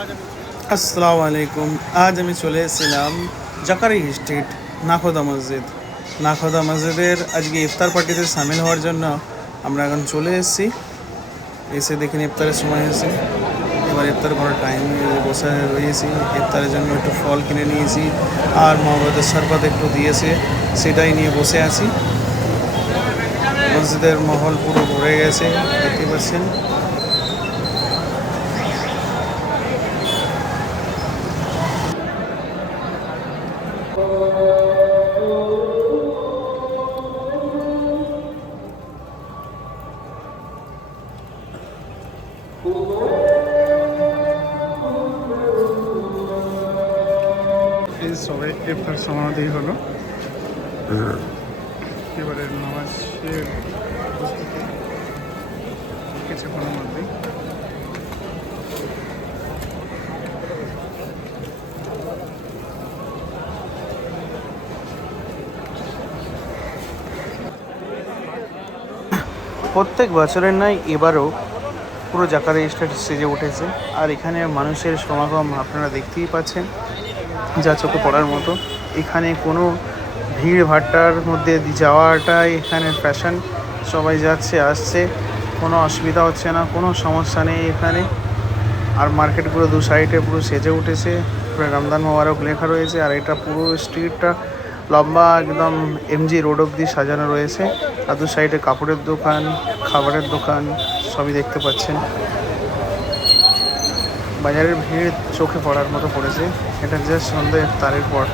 আসসালামু আলাইকুম। আজ আমি চলে এসেছিলাম জাকারি স্ট্রিট নাখোদা মসজিদ। নাখোদা মসজিদের আজকে ইফতার পার্টিতে সামিল হওয়ার জন্য আমরা এখন চলে এসেছি। এসে দেখিনি ইফতারের সময় হয়েছে, এবার ইফতার করার টাইম বসে রয়েছি। ইফতারের জন্য একটু ফল কিনে নিয়েছি আর মহব্বতের শরবত একটু দিয়েছে, সেটাই নিয়ে বসে আছি। মসজিদের মহল পুরো ভরে গেছে, দেখতে পাচ্ছেন। এই সবে ইফতার সমাধি হলো, এবারে নামাজের প্রস্তুতি কিছুক্ষণের মধ্যেই। প্রত্যেক বছরের নয় এবারও পুরো জাকারিয়া স্ট্রিট সেজে উঠেছে, আর এখানে মানুষের সমাগম আপনারা দেখতেই পাচ্ছেন, যা চোখে পড়ার মতো। এখানে কোনো ভিড় ভাট্টার মধ্যে যাওয়াটাই এখানে ফ্যাশন। সবাই যাচ্ছে আসছে, কোনো অসুবিধা হচ্ছে না, কোনো সমস্যা নেই এখানে। আর মার্কেটগুলো দু সাইডে পুরো সেজে উঠেছে, পুরো রমজান মোবারক লেখা রয়েছে। আর এটা পুরো স্ট্রিটটা লম্বা একদম এমজি রোড অব্দি সাজানো রয়েছে। আর দু সাইডে কাপড়ের দোকান, খাবারের দোকান সবই দেখতে পাচ্ছেন। বাজারের ভিড় চোখে পড়ার মতো পড়েছে। এটা জাস্ট সন্ধ্যা ইফতারের পর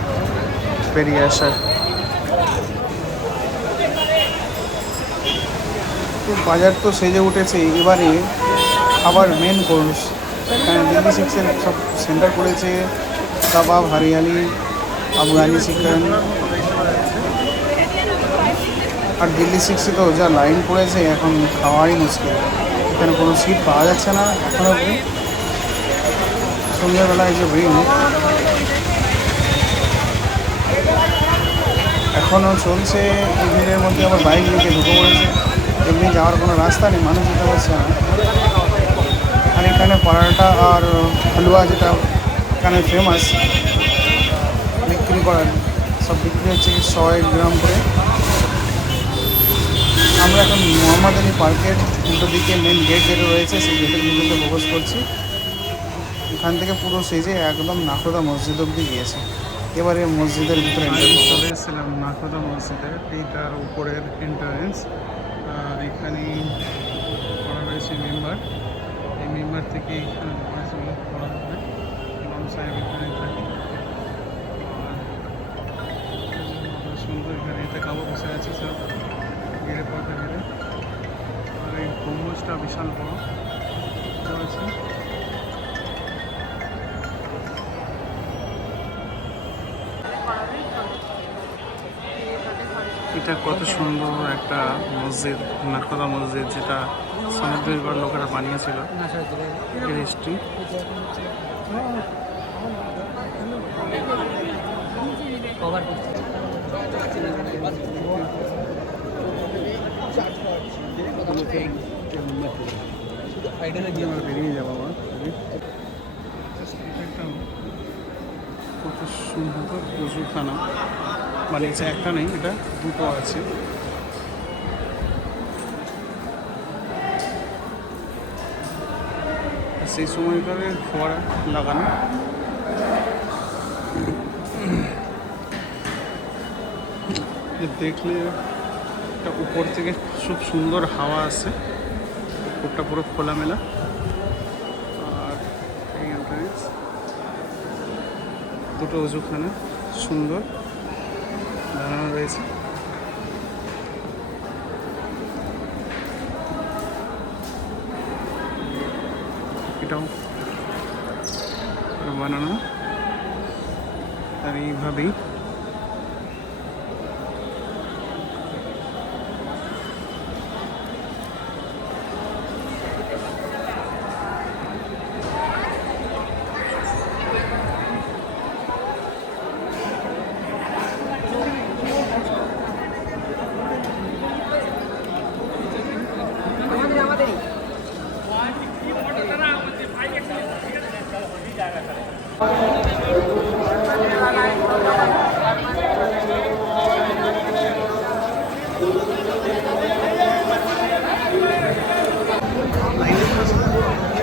বেরিয়ে আসা। তো বাজার তো সেজে উঠেছে, এবারে খাবার মেন কোর্স। এখানে দিল্লি সিক্সের সব সেন্টার করেছে, কাবাব, হরিয়ালি, আফগানি চিকেন। আর দিল্লি সিক্সে তো যা লাইন পড়েছে, এখন খাওয়াই মুশকিল। এখানে কোনো সিট পাওয়া যাচ্ছে না এখনও অবধি। সন্ধ্যাবেলায় যে ভিড় এখনও চলছে, এই ভিড়ের মধ্যে আবার বাইক নিয়ে ঢুকে পড়েছে। এমনি যাওয়ার কোনো রাস্তা নেই, মানুষ যেতে পারছে না। আর এখানে পরাটা আর হালুয়া, যেটা এখানে ফেমাস, বিক্রি করার সব বিক্রি হচ্ছে 100 গ্রাম করে। আমরা এখন মোহাম্মদ আলী পার্কের উল্টো দিকে মেন গেট যেটা রয়েছে, সেই গেটের মধ্যে প্রবেশ করছি। এখান থেকে পুরো সেজে একদম নাখোদা মসজিদ অব্দি গিয়েছে। এবারে মসজিদের ভিতরে চলে এসেছিলাম নাখোদা মসজিদের, এই তার উপরের এন্ট্রান্স। আর এখানে করা রয়েছে মেম্বার, এই মেম্বার থেকে এখানে নামাজগুলো পড়া হবে। ইমাম সাহেব এখানে থাকে। আর সুন্দর এখানে এতে কাবু বসে আছে সব ঘিরে পড়তে ঘিরে। আর এই গম্বুজটা বিশাল বড় রয়েছে। এটা কত সুন্দর একটা মসজিদ, নাখোদা মসজিদ, যেটা সমুদ্রের লোকেরা বানিয়েছিল। হিস্ট্রি বেরিয়ে যাবো আমার। কত সুন্দর ওষুধখানা বানিয়েছে, একটা নেই, এটা দুটো আছে। সেই সময়কার ফোয়ারা লাগানো। দেখলে একটা উপর থেকে খুব সুন্দর হাওয়া আসে, উপরটা পুরো খোলামেলা। আর এই এন্ট্রান্স, দুটো অজুখানা সুন্দর বানানো রয়েছে। এটাও বানানো, আর এইভাবেই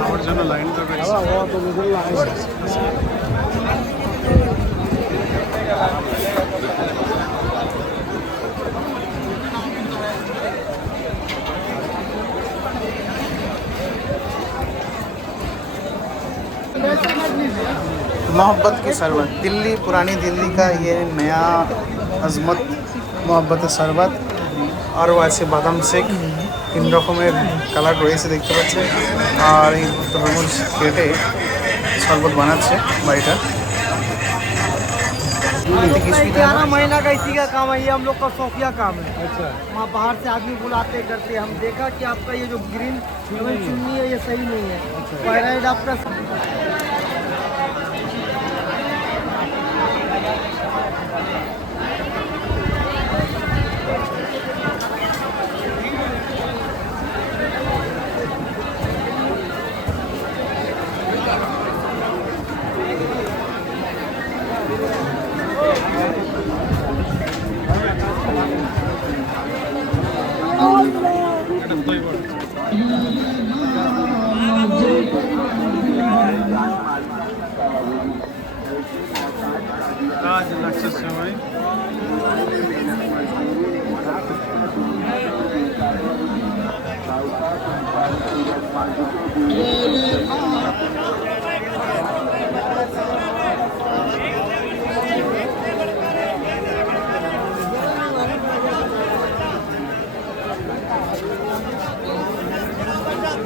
আমার জন্য লাইনটা मोहब्बत की शरबत, दिल्ली पुरानी दिल्ली का ये नया अजमत मोहब्बत शरबत আর আছে বাদাম শেক, তিন রকমের কালার রয়েছে দেখতে পাচ্ছেন। আর এই তরমুজ কেটে শরবত বানাচ্ছে বাড়িটা। 11 महीना का इसी का काम है, ये हम लोग का शौकिया काम है। अच्छा, वहाँ बाहर से आदमी बुलाते करते, हम देखा कि आपका ये जो ग्रीन चुन्नी है ये सही नहीं है। पायराइड आपका কাজ লাগছে সময়।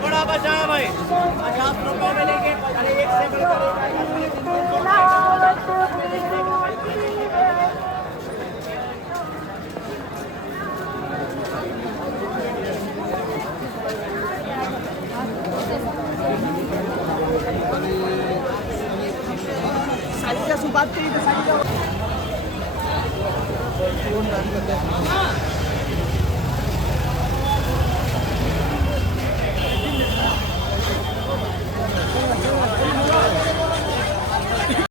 बड़ा बचाया भाई, 50 रुपये में लेके एक से बात करी तो